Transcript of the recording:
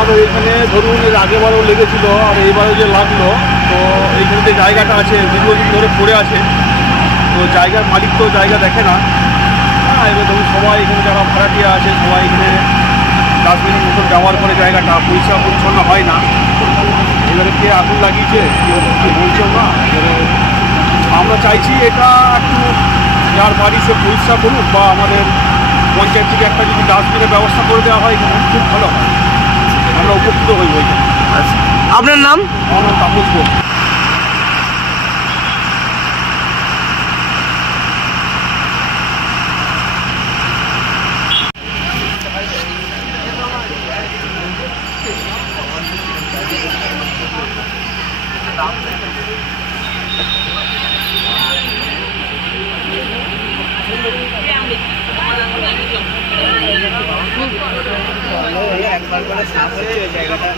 আমাদের এখানে ধরুন এর আগেবারও লেগেছিল আর এইবারও যে লাগলো, তো এইখানে যে জায়গাটা আছে দীর্ঘদিন ধরে পড়ে আছে, তো জায়গার মালিক তো জায়গা দেখে না। হ্যাঁ, এবার ধরুন সবাই এখানে যারা ভাড়াটিয়া আছে সবাই এখানে ডাস্টবিনের মতন ব্যবহার করে, জায়গাটা পরিষ্কার পরিচ্ছন্ন হয় না। এবারে কে আগুন লাগিয়েছে কি বলছেও না। এবারে আমরা চাইছি এটা একটু যার বাড়ি সে পরিষ্কার করুক, বা আমাদের পঞ্চায়েত থেকে একটা যদি ডাস্টবিনের ব্যবস্থা করে দেওয়া হয় এখানে খুব ভালো হয়, আমরা উপকৃত হইব এখানে। আচ্ছা, আপনার নাম? আমার নাম তাপস ঘোষ। একবার করে সাফ হচ্ছে ওই জায়গাটা।